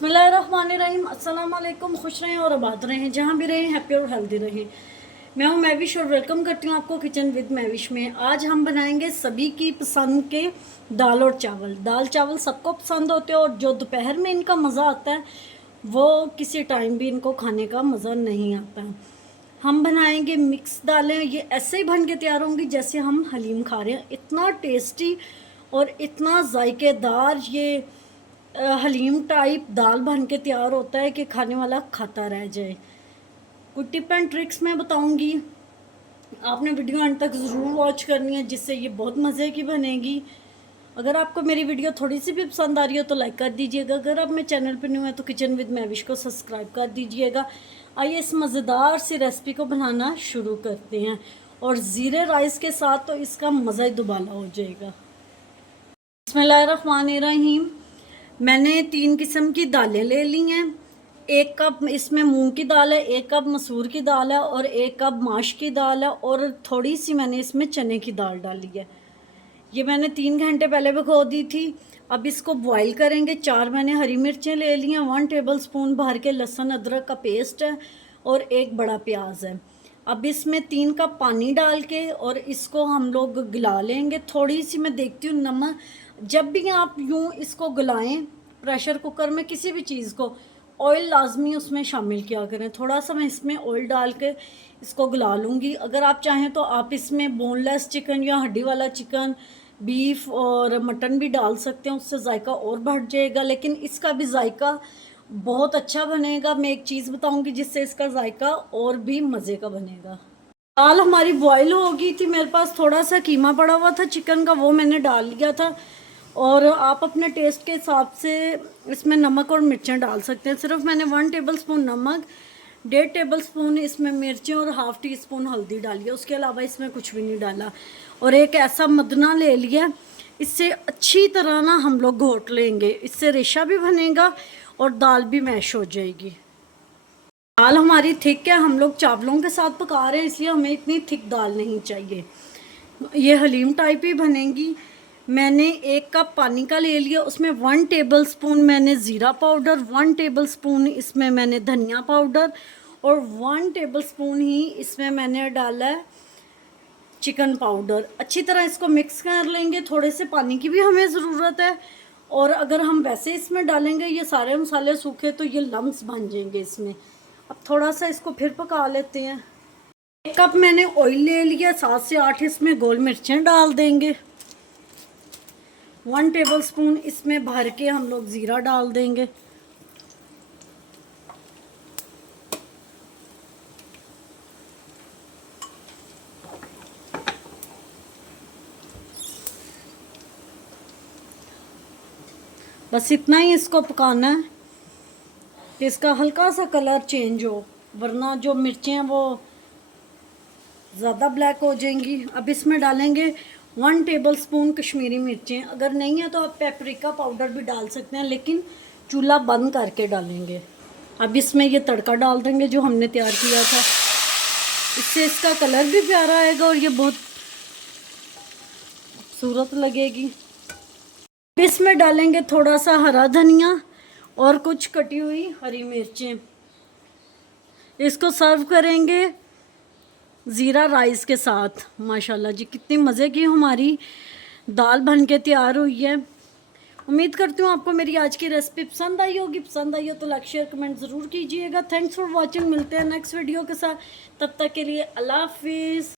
बिस्मिल्लाहिर्रहमानिर्रहीम। अस्सलाम वालेकुम। खुश रहें और आबाद रहें, जहाँ भी रहें हैप्पी और हेल्दी रहें। मैं हूँ मैविश और वेलकम करती हूँ आपको किचन विद मैविश में। आज हम बनाएंगे सभी की पसंद के दाल और चावल। दाल चावल सबको पसंद होते हैं और जो दोपहर में इनका मज़ा आता है वो किसी टाइम भी इनको खाने का मज़ा नहीं आता है। हम बनाएंगे मिक्स दालें। ये ऐसे ही बन के तैयार होंगी जैसे हम हलीम खा रहे हैं। इतना टेस्टी और इतना जायकेदार ये हलीम टाइप दाल बन के तैयार होता है कि खाने वाला खाता रह जाए। कुछ टिप एंड ट्रिक्स मैं बताऊंगी, आपने वीडियो अंत तक ज़रूर वॉच करनी है, जिससे ये बहुत मज़े की बनेगी। अगर आपको मेरी वीडियो थोड़ी सी भी पसंद आ रही हो तो लाइक कर दीजिएगा। अगर आप मेरे चैनल पर न्यू है तो किचन विद मैविश को सब्सक्राइब कर दीजिएगा। आइए इस मज़ेदार सी रेसिपी को बनाना शुरू करते हैं। और ज़ीरे राइस के साथ तो इसका मज़ा ही दुबाला हो जाएगा। बिस्मिल्लाहिर्रहमानिर्रहीम। मैंने 3 किस्म की दालें ले ली हैं। 1 कप इसमें मूंग की दाल है, 1 कप मसूर की दाल है और 1 कप माश की दाल है और थोड़ी सी मैंने इसमें चने की दाल डाली है। ये मैंने 3 घंटे पहले भिगो दी थी। अब इसको बॉईल करेंगे। 4 मैंने हरी मिर्चें ले ली हैं, 1 टेबल स्पून भर के लहसुन अदरक का पेस्ट है और 1 बड़ा प्याज है। अब इसमें 3 कप पानी डाल के और इसको हम लोग गला लेंगे। थोड़ी सी मैं देखती हूँ नमक। जब भी आप यूँ इसको गलाएं प्रेशर कुकर में किसी भी चीज़ को, ऑयल लाजमी उसमें शामिल किया करें। थोड़ा सा मैं इसमें ऑयल डाल के इसको गला लूँगी। अगर आप चाहें तो आप इसमें बोनलेस चिकन या हड्डी वाला चिकन, बीफ और मटन भी डाल सकते हैं, उससे जायका और बढ़ जाएगा। लेकिन इसका भी जायका बहुत अच्छा बनेगा। मैं एक चीज़ बताऊंगी जिससे इसका जायका और भी मज़े का बनेगा। दाल हमारी बॉईल हो गई थी। मेरे पास थोड़ा सा कीमा पड़ा हुआ था चिकन का, वो मैंने डाल लिया था। और आप अपने टेस्ट के हिसाब से इसमें नमक और मिर्चें डाल सकते हैं। सिर्फ मैंने 1 टेबल स्पून नमक, 1.5 टेबल स्पून इसमें मिर्चें और हाफ़ टी स्पून हल्दी डाली है। उसके अलावा इसमें कुछ भी नहीं डाला। और एक ऐसा मदना ले लिया, इससे अच्छी तरह ना हम लोग घोट लेंगे। इससे रेशा भी बनेगा और दाल भी मैश हो जाएगी। दाल हमारी थिक है, हम लोग चावलों के साथ पका रहे हैं इसलिए हमें इतनी थिक दाल नहीं चाहिए। ये हलीम टाइप ही बनेगी। मैंने 1 कप पानी का ले लिया, उसमें 1 टेबल स्पून मैंने ज़ीरा पाउडर, 1 टेबल स्पून इसमें मैंने धनिया पाउडर और 1 टेबल स्पून ही इसमें मैंने डाला है चिकन पाउडर। अच्छी तरह इसको मिक्स कर लेंगे। थोड़े से पानी की भी हमें ज़रूरत है और अगर हम वैसे इसमें डालेंगे ये सारे मसाले सूखे तो ये लम्स बन जाएंगे इसमें। अब थोड़ा सा इसको फिर पका लेते हैं। 1 कप मैंने ऑयल ले लिया, 7 से 8 इसमें गोल मिर्चें डाल देंगे। 1 टेबल स्पून इसमें भर के हम लोग ज़ीरा डाल देंगे। बस इतना ही इसको पकाना है कि इसका हल्का सा कलर चेंज हो, वरना जो मिर्चें हैं वो ज़्यादा ब्लैक हो जाएंगी। अब इसमें डालेंगे 1 टेबल स्पून कश्मीरी मिर्चें। अगर नहीं है तो आप पेपरिका पाउडर भी डाल सकते हैं, लेकिन चूल्हा बंद करके डालेंगे। अब इसमें ये तड़का डाल देंगे जो हमने तैयार किया था। इससे इसका कलर भी प्यारा आएगा और ये बहुत खूबसूरत लगेगी। इसमें डालेंगे थोड़ा सा हरा धनिया और कुछ कटी हुई हरी मिर्चें। इसको सर्व करेंगे ज़ीरा राइस के साथ। माशाल्लाह जी कितनी मज़े की हमारी दाल बन के तैयार हुई है। उम्मीद करती हूँ आपको मेरी आज की रेसिपी पसंद आई होगी। पसंद आई हो तो लाइक शेयर कमेंट ज़रूर कीजिएगा। Thanks for watching. मिलते हैं नेक्स्ट वीडियो के साथ। तब तक के लिए अल्लाह हाफिज़।